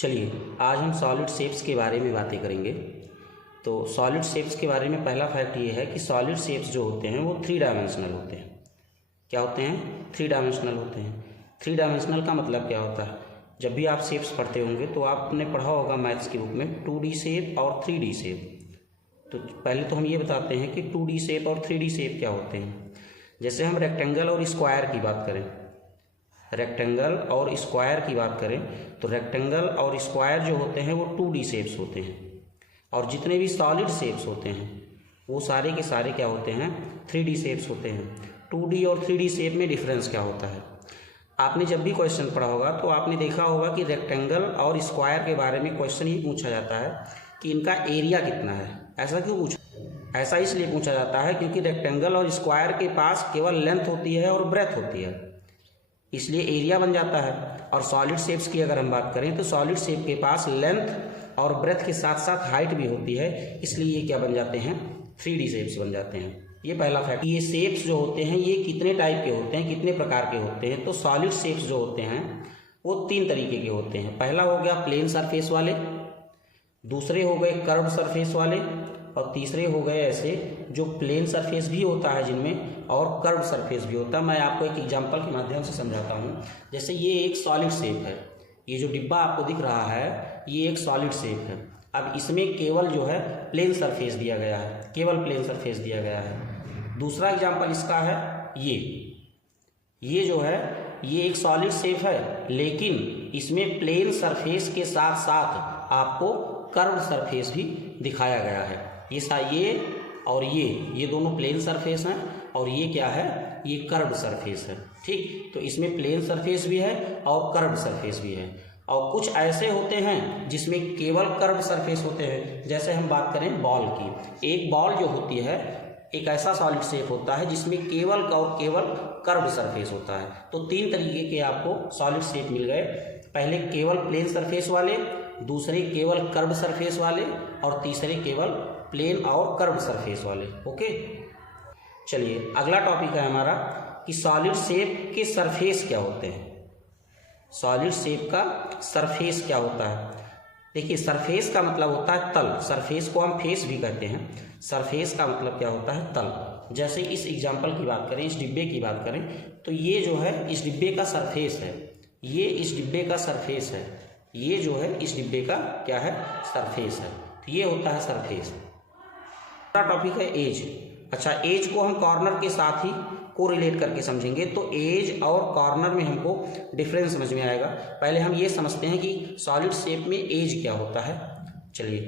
चलिए आज हम सॉलिड शेप्स के बारे में बातें करेंगे। तो सॉलिड शेप्स के बारे में पहला फैक्ट ये है कि सॉलिड शेप्स जो होते हैं वो 3 डायमेंशनल होते हैं। क्या होते हैं? 3 डायमेंशनल होते हैं। 3 डायमेंशनल का मतलब क्या होता है? जब भी आप शेप्स पढ़ते होंगे तो आपने पढ़ा होगा मैथ्स की बुक में 2D शेप और 3D शेप। तो पहले तो हम ये बताते हैं कि 2D शेप और 3D शेप क्या होते हैं। जैसे हम रेक्टेंगल और स्क्वायर की बात करें, रेक्टेंगल और स्क्वायर की बात करें तो रेक्टेंगल और स्क्वायर जो होते हैं वो 2D शेप्स होते हैं, और जितने भी सॉलिड शेप्स होते हैं वो सारे के सारे क्या होते हैं? 3D शेप्स होते हैं। 2D और 3D शेप में डिफरेंस क्या होता है? आपने जब भी क्वेश्चन पढ़ा होगा तो आपने देखा होगा कि रेक्टेंगल और स्क्वायर के बारे में क्वेश्चन ही पूछा जाता है कि इनका एरिया कितना है। ऐसा क्यों पूछा? ऐसा इसलिए पूछा जाता है क्योंकि रेक्टेंगल और स्क्वायर के पास केवल लेंथ होती है और ब्रेथ होती है, इसलिए एरिया बन जाता है। और सॉलिड शेप्स की अगर हम बात करें तो सॉलिड शेप के पास लेंथ और ब्रेथ के साथ साथ हाइट भी होती है, इसलिए ये क्या बन जाते हैं? 3D शेप्स बन जाते हैं। ये पहला फैक्ट। ये शेप्स जो होते हैं ये कितने टाइप के होते हैं, कितने प्रकार के होते हैं? तो सॉलिड शेप्स जो होते हैं वो 3 तरीके के होते हैं। पहला हो गया प्लेन सरफेस वाले, दूसरे हो गए कर्व सरफेस वाले, और तीसरे हो गए ऐसे जो प्लेन सरफेस भी होता है जिनमें और कर्व सरफेस भी होता है। मैं आपको एक एग्जांपल के माध्यम से समझाता हूँ। जैसे ये एक सॉलिड शेप है, ये जो डिब्बा आपको दिख रहा है ये एक सॉलिड शेप है। अब इसमें केवल जो है प्लेन सरफेस दिया गया है, केवल प्लेन सरफेस दिया गया है। दूसरा एग्जाम्पल इसका है ये जो है ये एक सॉलिड शेप है, लेकिन इसमें प्लेन सरफेस के साथ साथ आपको कर्व सरफेस भी दिखाया गया है। ये और ये दोनों प्लेन सरफेस हैं, और ये क्या है? ये कर्व सरफेस है। ठीक, तो इसमें प्लेन सरफेस भी है और कर्व सरफेस भी है। और कुछ ऐसे होते हैं जिसमें केवल कर्व सरफेस होते हैं। जैसे हम बात करें बॉल की, एक बॉल जो होती है एक ऐसा सॉलिड शेप होता है जिसमें केवल और केवल कर्व सरफेस होता है। तो 3 तरीके के आपको सॉलिड शेप मिल गए। पहले केवल प्लेन सरफेस वाले, दूसरे केवल कर्व सरफेस वाले, और तीसरे केवल प्लेन और कर्व सरफेस वाले। ओके, चलिए अगला टॉपिक है हमारा कि सॉलिड शेप के सरफेस क्या होते हैं। सॉलिड शेप का सरफेस क्या होता है? देखिए, सरफेस का मतलब होता है तल। सरफेस को हम फेस भी कहते हैं। सरफेस का मतलब क्या होता है? तल। जैसे इस एग्जांपल की बात करें, इस डिब्बे की बात करें तो ये जो है इस डिब्बे का सरफेस है, ये इस डिब्बे का सरफेस है, ये जो है इस डिब्बे का क्या है? सरफेस है। तो ये होता है सरफेस। दूसरा टॉपिक है एज। अच्छा, एज को हम कॉर्नर के साथ ही को रिलेट करके समझेंगे। तो एज और कॉर्नर में हमको डिफरेंस समझ में आएगा। पहले हम ये समझते हैं कि सॉलिड शेप में एज क्या होता है। चलिए,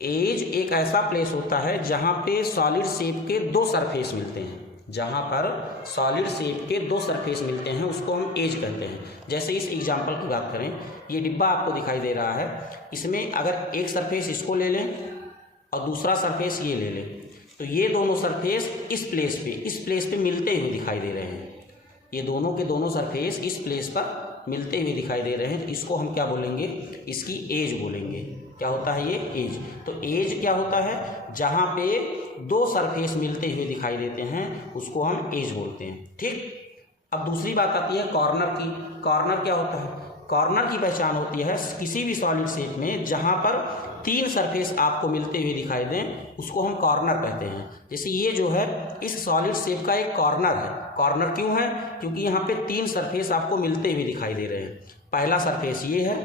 एज एक ऐसा प्लेस होता है जहाँ पे सॉलिड शेप के 2 सरफेस मिलते हैं। जहाँ पर सॉलिड शेप के 2 सरफेस मिलते हैं उसको हम एज कहते हैं। जैसे इस एग्जाम्पल की बात करें, ये डिब्बा आपको दिखाई दे रहा है, इसमें अगर एक सरफेस इसको ले लें और दूसरा सरफेस ये ले लें तो ये दोनों सरफेस इस प्लेस पे मिलते हुए दिखाई दे रहे हैं। ये दोनों के दोनों सरफेस इस प्लेस पर मिलते हुए दिखाई दे रहे हैं। तो इसको हम क्या बोलेंगे? इसकी एज बोलेंगे। क्या होता है ये? एज। तो एज क्या होता है? जहाँ पे 2 सरफेस मिलते हुए दिखाई देते हैं उसको हम एज बोलते हैं। ठीक, अब दूसरी बात आती है कॉर्नर की। कॉर्नर क्या होता है? कॉर्नर की पहचान होती है किसी भी सॉलिड शेप में जहाँ पर 3 सरफेस आपको मिलते हुए दिखाई दें उसको हम कॉर्नर कहते हैं। जैसे ये जो है इस सॉलिड शेप का एक कॉर्नर है। कॉर्नर क्यों है? क्योंकि यहाँ पे 3 सरफेस आपको मिलते हुए दिखाई दे रहे हैं। पहला सरफेस ये है,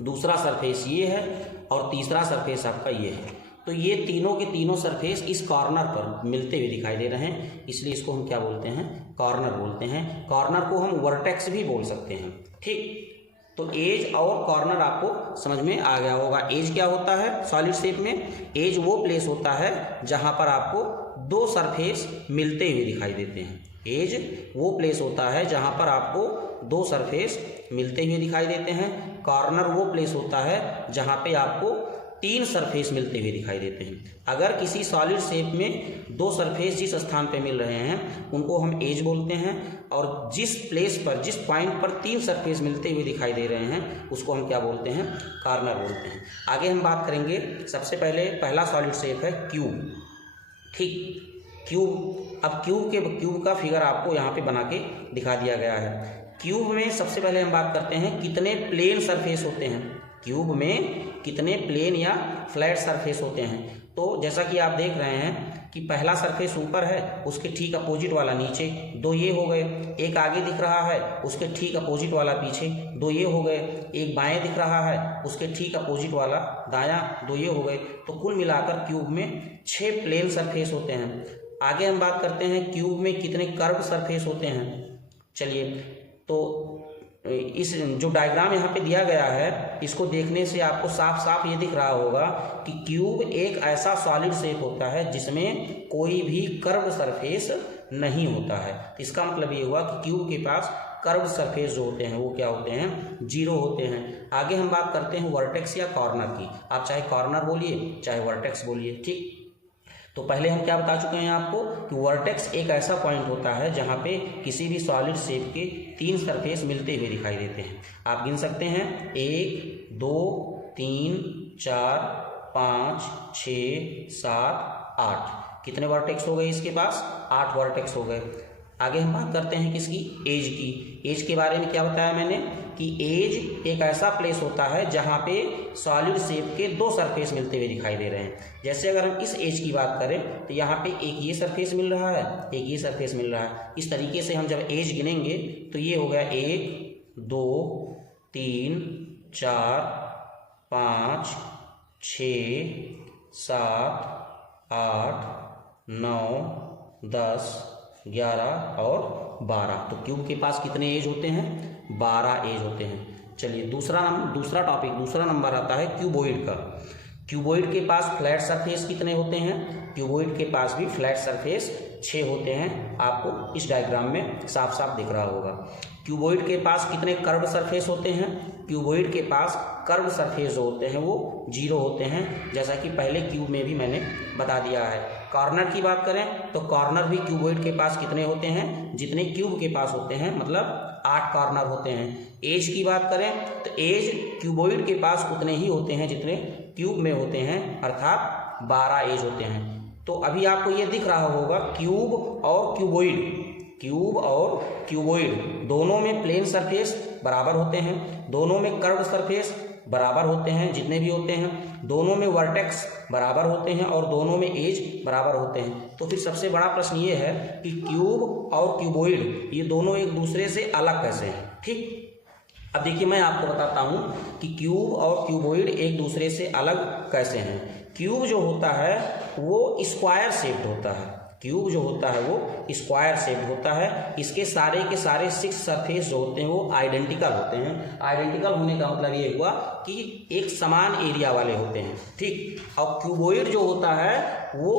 दूसरा सरफेस ये है, और तीसरा सरफेस आपका ये है। तो ये तीनों के तीनों सरफेस इस कॉर्नर पर मिलते हुए दिखाई दे रहे हैं, इसलिए इसको हम क्या बोलते हैं? कॉर्नर बोलते हैं। कॉर्नर को हम वर्टेक्स भी बोल सकते हैं। ठीक, तो एज और कॉर्नर आपको समझ में आ गया होगा। एज क्या होता है सॉलिड शेप में? एज वो प्लेस होता है जहां पर आपको 2 सरफेस मिलते हुए दिखाई देते हैं। एज वो प्लेस होता है जहां पर आपको 2 सरफेस मिलते हुए दिखाई देते हैं। कॉर्नर वो प्लेस होता है जहां पे आपको 3 सरफेस मिलते हुए दिखाई देते हैं। अगर किसी सॉलिड शेप में 2 सरफेस जिस स्थान पे मिल रहे हैं उनको हम एज बोलते हैं, और जिस प्लेस पर, जिस पॉइंट पर 3 सरफेस मिलते हुए दिखाई दे रहे हैं उसको हम क्या बोलते हैं? कॉर्नर बोलते हैं। आगे हम बात करेंगे। सबसे पहले पहला सॉलिड शेप है क्यूब। ठीक, क्यूब। अब क्यूब का फिगर आपको यहाँ पे बना के दिखा दिया गया है। क्यूब में सबसे पहले हम बात करते हैं कितने प्लेन सरफेस होते हैं। क्यूब में कितने प्लेन या फ्लैट सरफेस होते हैं। तो जैसा कि आप देख रहे हैं कि पहला सरफेस ऊपर है, उसके ठीक अपोजिट वाला नीचे, दो ये हो गए। एक आगे दिख रहा है, उसके ठीक अपोजिट वाला पीछे, दो ये हो गए। एक बाएं दिख रहा है, उसके ठीक अपोजिट वाला दायां, दो ये हो गए। तो कुल मिलाकर क्यूब में 6 प्लेन सरफेस होते हैं। आगे हम बात करते हैं क्यूब में कितने कर्व सरफेस होते हैं। चलिए, तो इस जो डायग्राम यहाँ पे दिया गया है, इसको देखने से आपको साफ साफ ये दिख रहा होगा कि क्यूब एक ऐसा सॉलिड शेप होता है जिसमें कोई भी कर्व सरफेस नहीं होता है। इसका मतलब ये हुआ कि क्यूब के पास कर्व सरफेस जो होते हैं वो क्या होते हैं, 0 होते हैं। आगे हम बात करते हैं वर्टेक्स या कॉर्नर की। आप चाहे कॉर्नर बोलिए चाहे वर्टेक्स बोलिए, ठीक। तो पहले हम क्या बता चुके हैं आपको कि वर्टेक्स एक ऐसा पॉइंट होता है जहाँ पे किसी भी सॉलिड शेप के 3 सरफेस मिलते हुए दिखाई देते हैं। आप गिन सकते हैं 1 2 3 4 5 6 7 8। कितने वर्टेक्स हो गए इसके पास, 8 वर्टेक्स हो गए। आगे हम बात करते हैं किसकी, एज की। एज के बारे में क्या बताया मैंने कि एज एक ऐसा प्लेस होता है जहाँ पे सॉलिड शेप के 2 सरफेस मिलते हुए दिखाई दे रहे हैं। जैसे अगर हम इस एज की बात करें तो यहाँ पे एक ये सरफेस मिल रहा है, एक ये सरफेस मिल रहा है। इस तरीके से हम जब एज गिनेंगे तो ये हो गया 1 2 3 4 5 6 7 8 9 10 11 और 12। तो क्यूब के पास कितने एज होते हैं, 12 एज होते हैं। चलिए दूसरा नंबर आता है क्यूबॉइड का। क्यूबॉइड के पास फ्लैट सरफेस कितने होते हैं, क्यूबॉइड के पास भी फ्लैट सरफेस 6 होते हैं। आपको इस डायग्राम में साफ साफ दिख रहा होगा। क्यूबॉइड के पास कितने कर्व सरफेस होते हैं, क्यूबॉइड के पास कर्व सरफेस जो होते हैं वो 0 होते हैं, जैसा कि पहले क्यूब में भी मैंने बता दिया है। कॉर्नर की बात करें तो कॉर्नर भी क्यूबॉइड के पास कितने होते हैं, जितने क्यूब के पास होते हैं, मतलब 8 कॉर्नर होते हैं। एज की बात करें तो एज क्यूबॉइड के पास उतने ही होते हैं जितने क्यूब में होते हैं, अर्थात 12 एज होते हैं। तो अभी आपको ये दिख रहा होगा क्यूब और क्यूबॉइड दोनों में प्लेन सरफेस बराबर होते हैं, दोनों में कर्व सरफेस बराबर होते हैं जितने भी होते हैं, दोनों में वर्टेक्स बराबर होते हैं और दोनों में एज बराबर होते हैं। तो फिर सबसे बड़ा प्रश्न ये है कि क्यूब और क्यूबॉइड ये दोनों एक दूसरे से अलग कैसे हैं, ठीक। अब देखिए मैं आपको बताता हूं कि क्यूब और क्यूबॉइड एक दूसरे से अलग कैसे हैं। क्यूब जो होता है वो स्क्वायर शेप्ड होता है, क्यूब जो होता है वो स्क्वायर शेप्ड होता है। इसके सारे के सारे 6 सरफेस जो होते हैं वो आइडेंटिकल होते हैं। आइडेंटिकल होने का मतलब ये हुआ कि एक समान एरिया वाले होते हैं, ठीक। और क्यूबॉइड जो होता है वो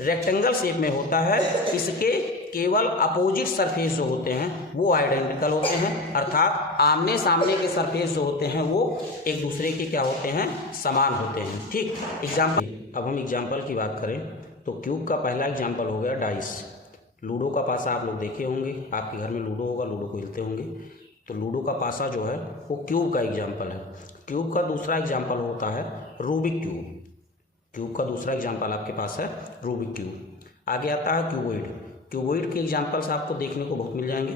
रेक्टेंगल शेप में होता है, इसके केवल अपोजिट सरफेस जो होते हैं वो आइडेंटिकल होते हैं, अर्थात आमने सामने के सरफेस जो होते हैं वो एक दूसरे के क्या होते हैं, समान होते हैं, ठीक। एग्जाम्पल, अब हम एग्जाम्पल की बात करें तो क्यूब का पहला एग्जाम्पल हो गया डाइस। लूडो का पासा आप लोग देखे होंगे, आपके घर में लूडो होगा, लूडो को खेलते होंगे। तो लूडो का पासा जो है वो क्यूब का एग्जाम्पल है। क्यूब का दूसरा एग्जाम्पल होता है रूबिक क्यूब। क्यूब का दूसरा एग्जाम्पल आपके पास है रूबिक क्यूब। आगे आता है क्यूबॉइड। क्यूबॉइड के एग्जाम्पल्स आपको देखने को बहुत मिल जाएंगे।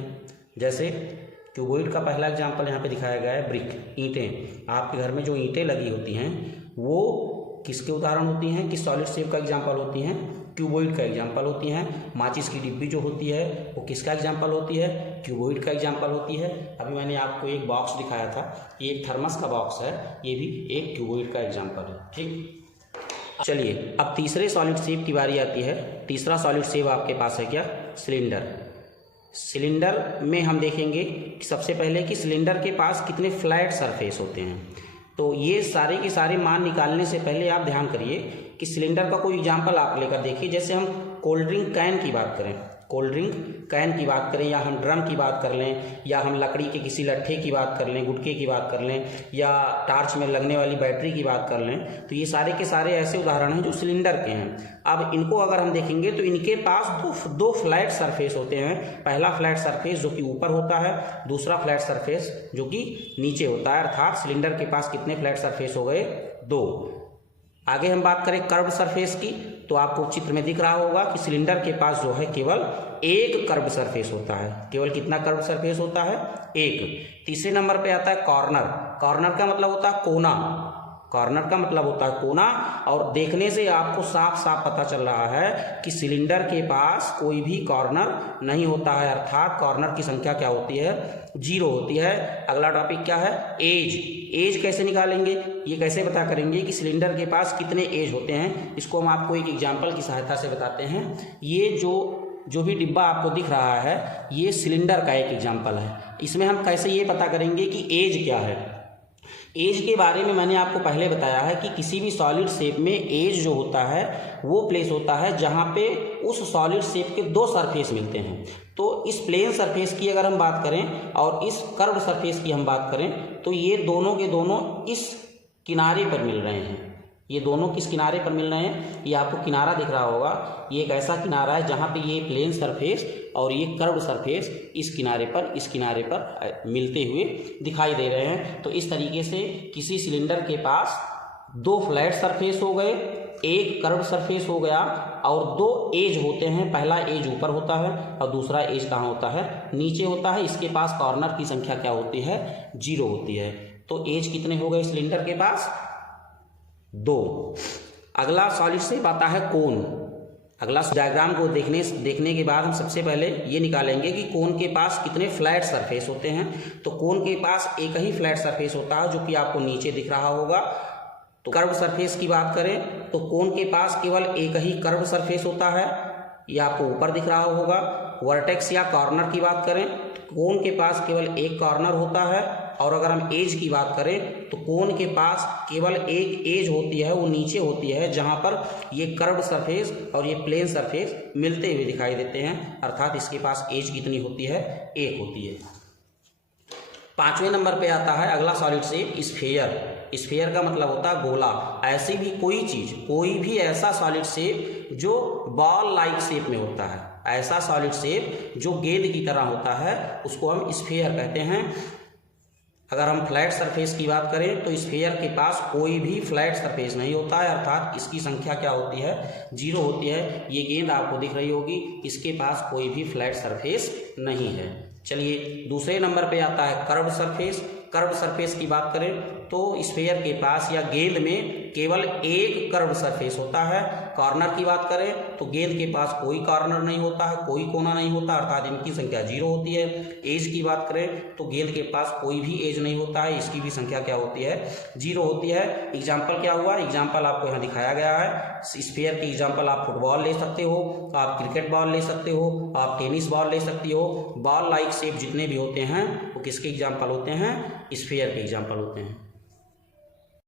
जैसे क्यूबॉइड का पहला एग्जाम्पल यहाँ पे दिखाया गया है ब्रिक, ईंटें। आपके घर में जो ईंटें लगी होती हैं वो किसके उदाहरण होती हैं, किस सॉलिड शेप का एग्जाम्पल होती हैं, क्यूबॉइड का एग्जाम्पल होती हैं। माचिस की डिब्बी जो होती है वो किसका एग्जाम्पल होती है, क्यूबॉइड का एग्जाम्पल होती है। अभी मैंने आपको एक बॉक्स दिखाया था, ये एक थर्मस का बॉक्स है, ये भी एक क्यूबॉइड का एग्जाम्पल है, ठीक। चलिए अब तीसरे सॉलिड शेप की बारी आती है। तीसरा सॉलिड शेप आपके पास है क्या, सिलेंडर। सिलेंडर में हम देखेंगे कि सबसे पहले कि सिलेंडर के पास कितने फ्लैट सरफेस होते हैं। तो ये सारे के सारे मान निकालने से पहले आप ध्यान करिए कि सिलेंडर का कोई एग्जाम्पल आप लेकर देखिए। जैसे हम कोल्ड ड्रिंक कैन की बात करें, कोल्ड ड्रिंक कैन की बात करें, या हम ड्रम की बात कर लें, या हम लकड़ी के किसी लट्ठे की बात कर लें, गुटके की बात कर लें, या टार्च में लगने वाली बैटरी की बात कर लें, तो ये सारे के सारे ऐसे उदाहरण हैं जो सिलेंडर के हैं। अब इनको अगर हम देखेंगे तो इनके पास दो फ्लैट सरफेस होते हैं। पहला फ्लैट सरफेस जो कि ऊपर होता है, दूसरा फ्लैट सरफेस जो कि नीचे होता है, अर्थात सिलेंडर के पास कितने फ्लैट सरफेस हो गए, 2। आगे हम बात करें कर्व सरफेस की, तो आपको चित्र में दिख रहा होगा कि सिलेंडर के पास जो है केवल एक कर्व सरफेस होता है। केवल कितना कर्व सरफेस होता है? एक। तीसरे नंबर पे आता है कॉर्नर। कॉर्नर का मतलब होता है कोना। कॉर्नर का मतलब होता है कोना। और देखने से आपको साफ साफ पता चल रहा है कि सिलेंडर के पास कोई भी कॉर्नर नहीं होता है, अर्थात कॉर्नर की संख्या क्या होती है? 0 होती है। अगला टॉपिक क्या है? एज। एज कैसे निकालेंगे? ये कैसे पता करेंगे कि सिलेंडर के पास कितने एज होते हैं? इसको हम आपको एक एग्जाम्पल की सहायता से बताते हैं। ये जो भी डिब्बा आपको दिख रहा है, ये सिलेंडर का एक एग्जाम्पल है। इसमें हम कैसे ये पता करेंगे कि एज क्या है? एज के बारे में मैंने आपको पहले बताया है कि किसी भी सॉलिड शेप में एज जो होता है वो प्लेस होता है जहाँ पे उस सॉलिड शेप के दो सरफेस मिलते हैं। तो इस प्लेन सरफेस की अगर हम बात करें और इस कर्व सरफेस की हम बात करें, तो ये दोनों के दोनों इस किनारे पर मिल रहे हैं। ये दोनों किस किनारे पर मिल रहे हैं? ये आपको किनारा दिख रहा होगा। ये एक ऐसा किनारा है जहाँ पे ये प्लेन सरफेस और ये कर्व सरफेस इस किनारे पर मिलते हुए दिखाई दे रहे हैं। तो इस तरीके से किसी सिलेंडर के पास दो फ्लैट सरफेस हो गए, एक कर्व सरफेस हो गया और दो एज होते हैं। पहला एज ऊपर होता है और दूसरा एज कहाँ होता है? नीचे होता है। इसके पास कॉर्नर की संख्या क्या होती है? 0 होती है। तो एज कितने हो गए सिलेंडर के पास? 2। अगला सॉलिड शेप आता है कोन। अगला डायग्राम को देखने के बाद हम सबसे पहले ये निकालेंगे कि कोन के पास कितने फ्लैट सरफेस होते हैं। तो कोन के पास एक ही फ्लैट सरफेस होता है जो कि आपको नीचे दिख रहा होगा। तो कर्व सरफेस की बात करें तो कोन के पास केवल एक ही कर्व सरफेस होता है, ये आपको ऊपर दिख रहा होगा। वर्टेक्स या कॉर्नर की बात करें तो कोन के पास केवल एक कॉर्नर होता है। और अगर हम एज की बात करें तो कोन के पास केवल एक एज होती है, वो नीचे होती है जहां पर ये कर्व सरफेस और ये प्लेन सरफेस मिलते हुए दिखाई देते हैं, अर्थात इसके पास एज कितनी होती है? 1 होती है। 5वें नंबर पे आता है अगला सॉलिड शेप स्फीयर। स्फीयर का मतलब होता है गोला। ऐसी भी कोई चीज, कोई भी ऐसा सॉलिड शेप जो बॉल लाइक शेप में होता है, ऐसा सॉलिड शेप जो गेंद की तरह होता है, उसको हम स्फीयर कहते हैं। अगर हम फ्लैट सरफेस की बात करें तो स्फीयर के पास कोई भी फ्लैट सरफेस नहीं होता है, अर्थात इसकी संख्या क्या होती है? 0 होती है। ये गेंद आपको दिख रही होगी, इसके पास कोई भी फ्लैट सरफेस नहीं है। चलिए दूसरे नंबर पे आता है कर्व सरफेस। कर्व सरफेस की बात करें तो स्फीयर के पास या गेंद में केवल एक कर्व सरफेस होता है। कॉर्नर की बात करें तो गेंद के पास कोई कॉर्नर नहीं होता है, कोई कोना नहीं होता, अर्थात इनकी संख्या 0 होती है। एज की बात करें तो गेंद के पास कोई भी एज नहीं होता है, इसकी भी संख्या क्या होती है? 0 होती है। एग्जाम्पल क्या हुआ? एग्जाम्पल आपको यहाँ दिखाया गया है। स्फीयर की एग्जाम्पल आप फुटबॉल ले सकते हो, आप क्रिकेट बॉल ले सकते हो, आप टेनिस बॉल ले सकती हो। बॉल लाइक शेप जितने भी होते हैं वो किसके एग्जाम्पल होते हैं? स्फीयर के एग्जाम्पल होते हैं।